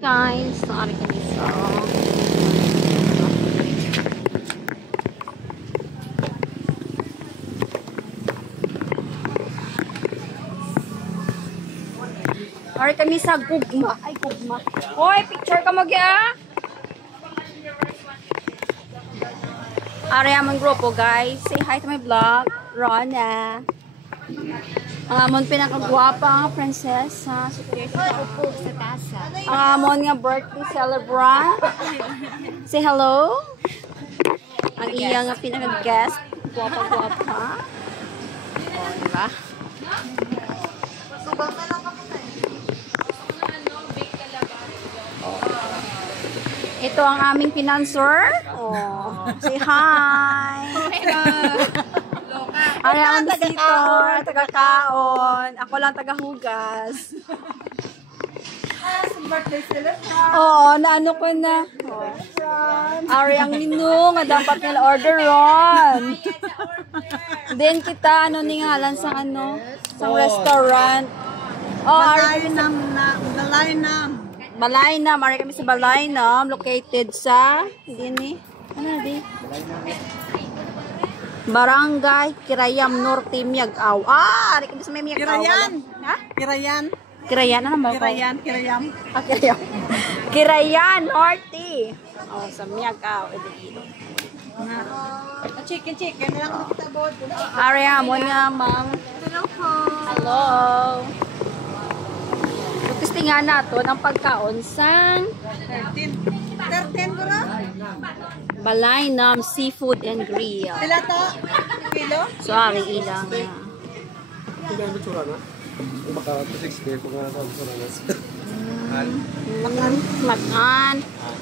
Guys, sorry ka nito. Sorry kami sa gugma. Ay, gugma. Hoy, picture ka mag-ya. Ari among grupo, guys. Say hi to my vlog. Rona. Ang amon pinakagwapa nga prinsesa. Ang amon nga birthday celebrant. Say hello. Ang iya nga pinaka-guest. Gwapa-gwapa. O, diba? Ito ang aming financer. Oh, say hi. Ari ang visitor, taga-kaon. Ako lang taga-hugas. Oo, naano ko na. Ari ang menu, nga dapat nila order ron. Then kita, ano ni ngalan sa ano? Sa restaurant. Oh, Balaynam. Ari kami sa Balaynam, located sa, hindi ano di? Barangay Kirayam Norte Miagaw. Ari kami sa may Miagaw. Ha? Kirayan ano ba? Kirayam. Ah, Kirayam. Kirayan Norte. Oh, sa Miagaw, Iloilo. Chicken lang kita bod. Ari mo nga, ma'am. Hello po. Hello. Testingan nato ang pagkaon sa 13 bro. Balaynam Seafood and Grill. Pila to? Kilo? So, ari ilang. Makan.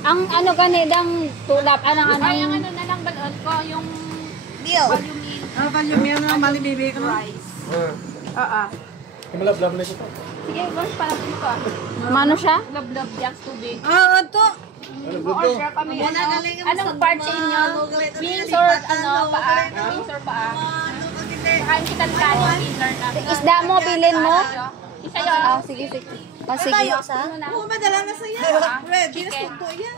Ang ano ganidang tulap anang Ay, ang ano na lang balon ko, yung Deal. Value meal na mali bibi ko. rice. Oo. Malab-lab na ito. Sige, boss, parang ito ka. Mano siya? Love, yak tubig. To. Order kami, anong part sa inyo? Wings or ano, paa? Wings or paa? Kain kita ng kanin, dinner na. Isda mo, bilin mo? Isa yun. Ah, sige. Ah, sige. Oo, madala na sa'yo. Ready na sundo yan.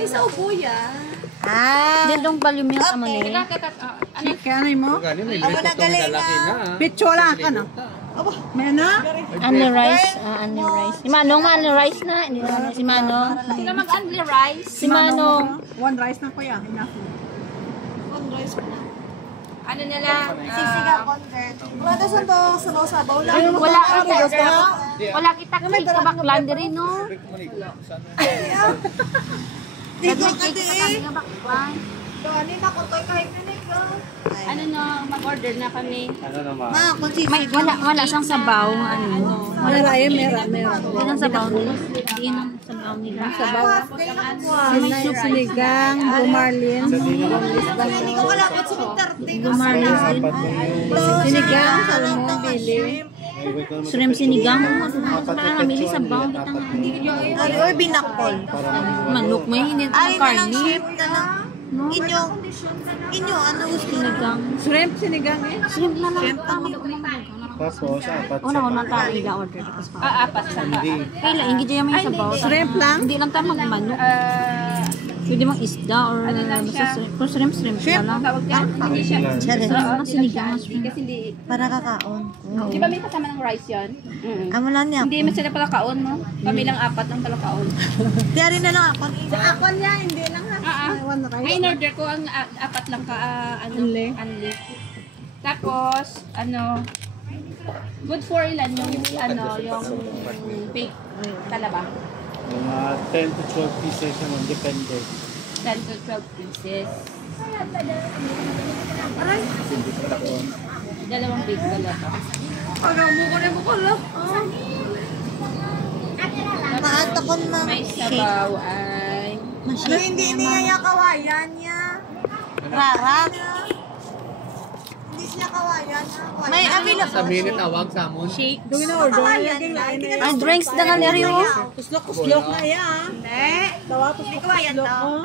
Isa ubo yan. Din dong balumil sa mga Teka, Chicken ay mo? Gani may beto to malaki na. Pichola ka no? Aba, mena? Ani rice. Ani rice. Si Manong, ani rice na. Hindi na si Manong. sila mag-unli rice. Si Manong. One rice na ko yan. Enough. Ano nila? Wala sa to, sabaw lang. Wala kita cake sa baklan diri no. Di ko kasi Ano no, mag-order na kami. Ano naman? May wala sang sabaw ano. Meron. Yan ang sabaw nila. Yan ang sabaw nila. Sabaw. May sinigang, bumarlin. Hindi ko kalapit sa Gumarlis din. Sinigang, salmon, bili. Shrimp sinigang. Para namili sabaw kita nga. Ay, binakol. Manok may hinit ang karni. Inyo, ano gusto? Sinigang. Shrimp, sinigang eh. Shrimp na lang. Tapos, apat sa Una tayo i-order. Apat sa paa. Kailan, hindi dyan may sabaw. Shrimp lang? Hindi lang tayo magmanok. Pwede mang isda or basta shrimp. Kung shrimp na lang. Tawag ka? Hindi siya. Ang sinigang. Kasi hindi. Para kakaon. Di ba may kasama ng rice yun? Amo lang niya. Hindi man sila pala kaon, no? Kami lang apat ng pala kaon. Tiyari na lang ako. Ako niya, hindi lang ha. One rice. Ay, in-order ko ang apat lang ka, Unli. unli. Tapos, good for ilan yung, yung bake talaba? mga 10 to 12 pieces naman, depende. 10 to 12 pieces. Dalawang bake talaba. Maato ko na. May sabaw ay... Hindi niya kawayan niya. Rara. Hindi siya kawayan. May avila Sa minute awag sa amon. Shake. Doon na order. Ay, drinks na nga nariyo. Kuslok na yan. Hindi. Dawa kuslok daw.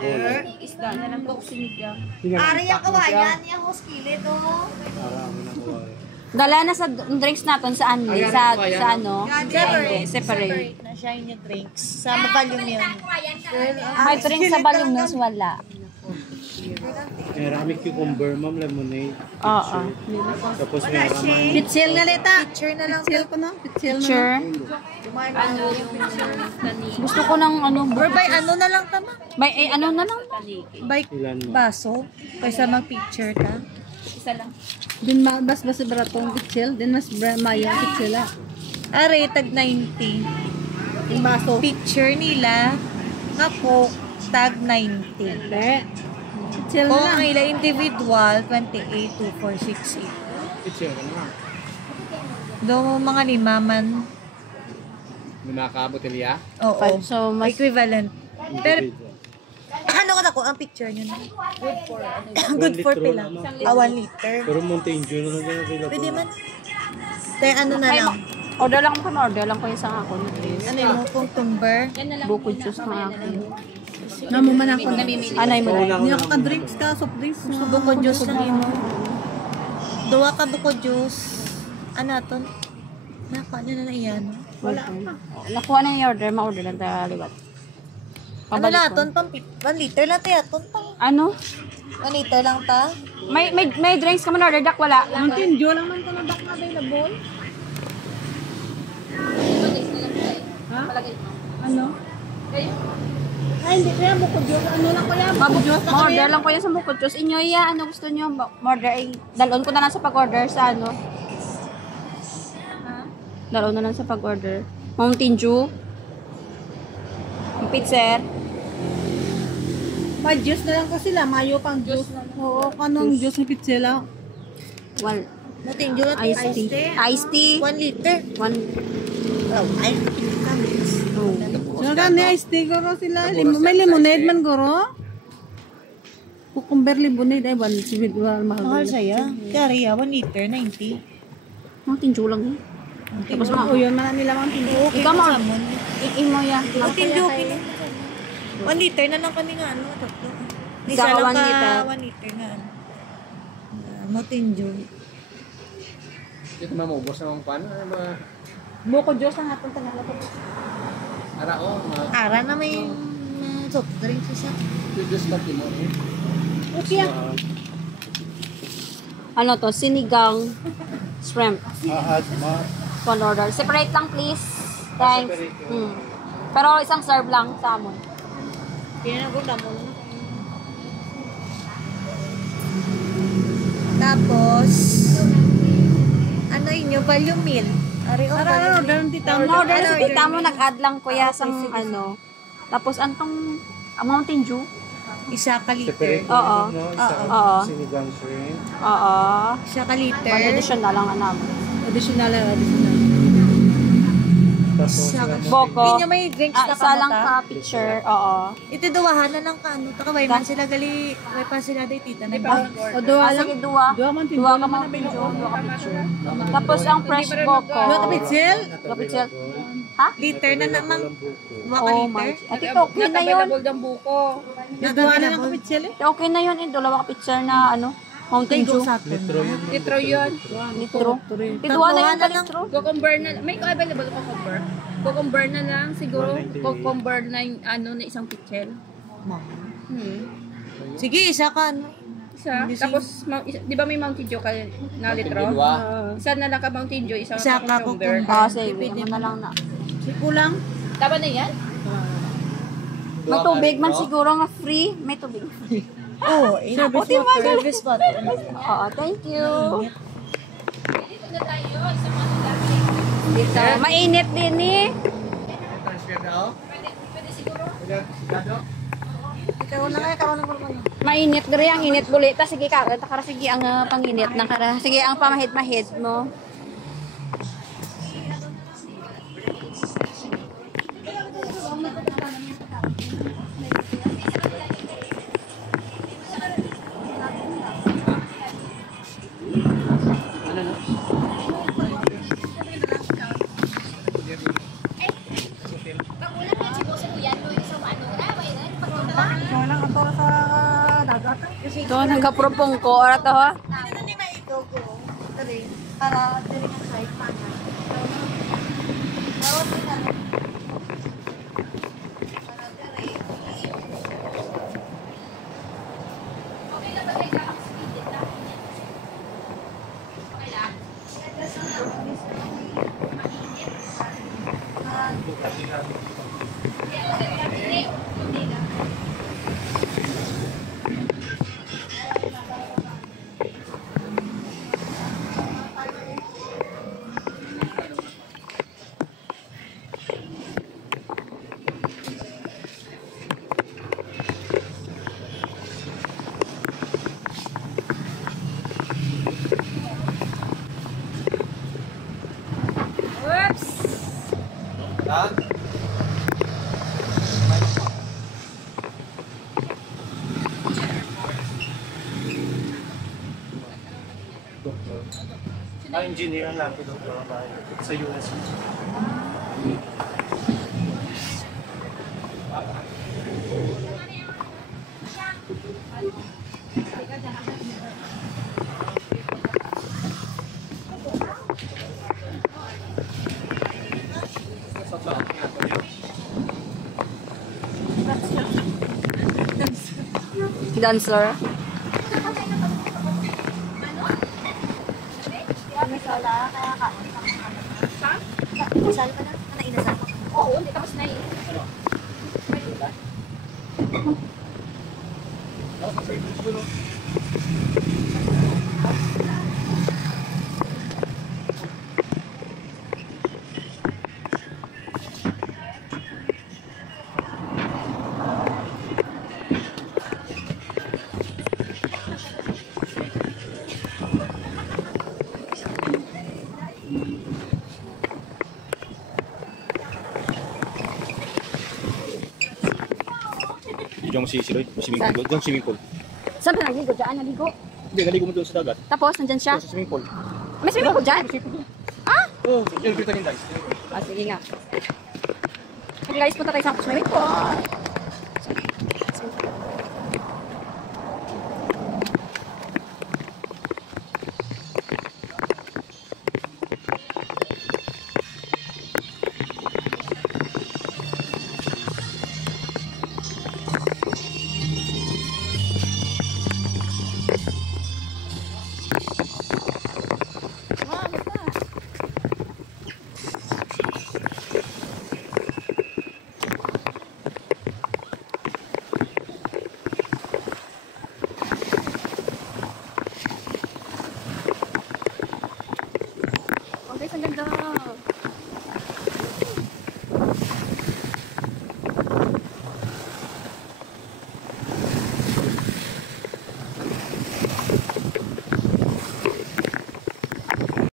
Isda na lang po sinigang. Ari yung kawayan niya hoskile to. Marami na ko. Dala na sa drinks natin sa Anli, sa ano? Separate. Na siya yung drinks. Sa volume yun. May drinks sa Balloons, wala. May cucumber, ma'am, lemonade. Oo. Tapos may ramen. Pitsil nga lita. Picture na lang. Pitsil ko na. Sure. Gusto ko ng ano, Or by ano na lang tama? may ano na lang. By Ilan mo? baso. Kaysa mag-picture ka. Din mas beratong pitsil, din mas maya pitsila. Are, tag 90. Yung baso. Picture nila. Nga po, tag 90. Pitsil Kung na ang lang. ila individual, 28,2468. Picture na. Do mga limaman. May nakakaabot niya? Oo. So, mas Equivalent. Pero, ano ka ako? Ang picture nyo na. Good for pila. 1 liter. Pero Mountain Dew na lang din available. Pwede man. Tayo ano na lang. order lang ko na, order lang ko yung sa ako. Ano yung kung tumber? Bukod juice na ako. Namuman ako. Anay mo na. Hindi ako ka-drinks ka, soft drinks. Gusto buko juice na mo. Duwa ka buko juice. Ano ito? Naka, ano na iyan? Nakuha na yung order, ma-order lang tayo liwat. Ano na ito? 1 liter lang tayo. Ano? 1 liter lang ta? May drinks ka man order, dak wala. Mountain Dew lang man ko na back na available. Ha? Ano? Ay, hindi kaya buko juice. Ano lang kaya buko juice? Ma-order lang ko yan sa bukod juice. Inyo ya, ano gusto nyo? Ma-order, dalon ko na lang sa pag-order sa ano. Dalon na lang sa pag-order. Mountain Dew. Yung pizzer. May juice na lang ko sila. Mayo pang juice. Oo, kanong juice ni pitsila. One. Muting juice. Iced tea. Iced tea. 1 liter. One. Oh, ay, kamis. So, gani iced tea guro sila. May lemonade man guro. Cucumber lemonade ay 1 mahal. Mahal saya. Kaya 1 liter, 90. Mountain Dew lang yun. Tapos ma. O yun man nila Mountain Dew. Ikaw mo. Imo ya. Muting juice. 1 liter na lang kami nga, ano, tatlo. Isa ka 1 liter. 1 liter nga, ano. Muting juice. Dito mamubos naman paano? Ano ba? Buko juice ang atong tanala ko. Arao, Ara na may soft drinks isa. Just pati mo. Okay. Ano to? Sinigang shrimp. Add ma. One order. Separate lang please. Thanks. Pero isang serve lang sa amon. Tapos, ano inyo, value meal. Ari o, value meal. Order si tita mo, nag-add lang kuya sa ano. Tapos antong Mountain Dew? Isa ka liter. Separate Oo. mo, isang Oo. sinigang shrimp. Oo. Isa ka liter. One addition na lang namin. Additional. Tapos, Boko. Hindi may drinks na Isa lang kamuta. ka picture. Oo. Ito duwahan na lang ka, ano. Taka, may man sila gali, may pa sila day tita. O doa lang. Sige, dua. Dua Mountain Dua Dew. ka Mountain Dew. Dua ka picture. Tapos ang fresh boko. Dua ka pitsil. Dua ka picture. Ha? Liter na namang. Duwa ka Oh liter. my. At ito, okay na yun. Dua na lang ko pitsil eh. Okay na yun. Dalawa ka picture na ano. Mountain Dew. Litro yun. Litro. Tidua na yun ka litro. Cucumber na, may available cucumber. Cucumber na lang siguro. Cucumber na yung ano na isang pitchel. Sige, isa ka, ano. Isa. Tapos, di ba may Mountain Dew ka na litro? Isa na lang ka Mountain Dew, isang Isa ka cucumber. Ah, sige. Ano na lang na. Kulang. Tama na yan? May tubig man siguro nga free. May tubig. Oo, service water. Oo, thank you. Dito. Mainit din eh. Mainit gari ang init bulita. Sige ka, takara sige ang panginit na kara. Sige ang pamahid-mahid mo. Wala ka para sa dagat. Ito, nagkapropong ko. Ora to ha. Ano ni may ito, go? Tari. Para diri nga side pa na. Pero tingnan. Para diri. Okay lang ba tayo kakakasipitin na? Okay lang? Oops! Engineer lang ito sa US. Dancer. Sal pa na. Kana inasal. Oo, hindi tapos na eh. Diyan mo si Lloyd, swimming pool. Diyan swimming pool. Saan ka naligo? Diyan naligo. Hindi, naligo mo doon sa dagat. Tapos, nandyan siya. Sa swimming pool. May swimming pool dyan? Oo, yung kita niyan guys. Ah, sige nga. Okay guys, punta tayo sa swimming pool.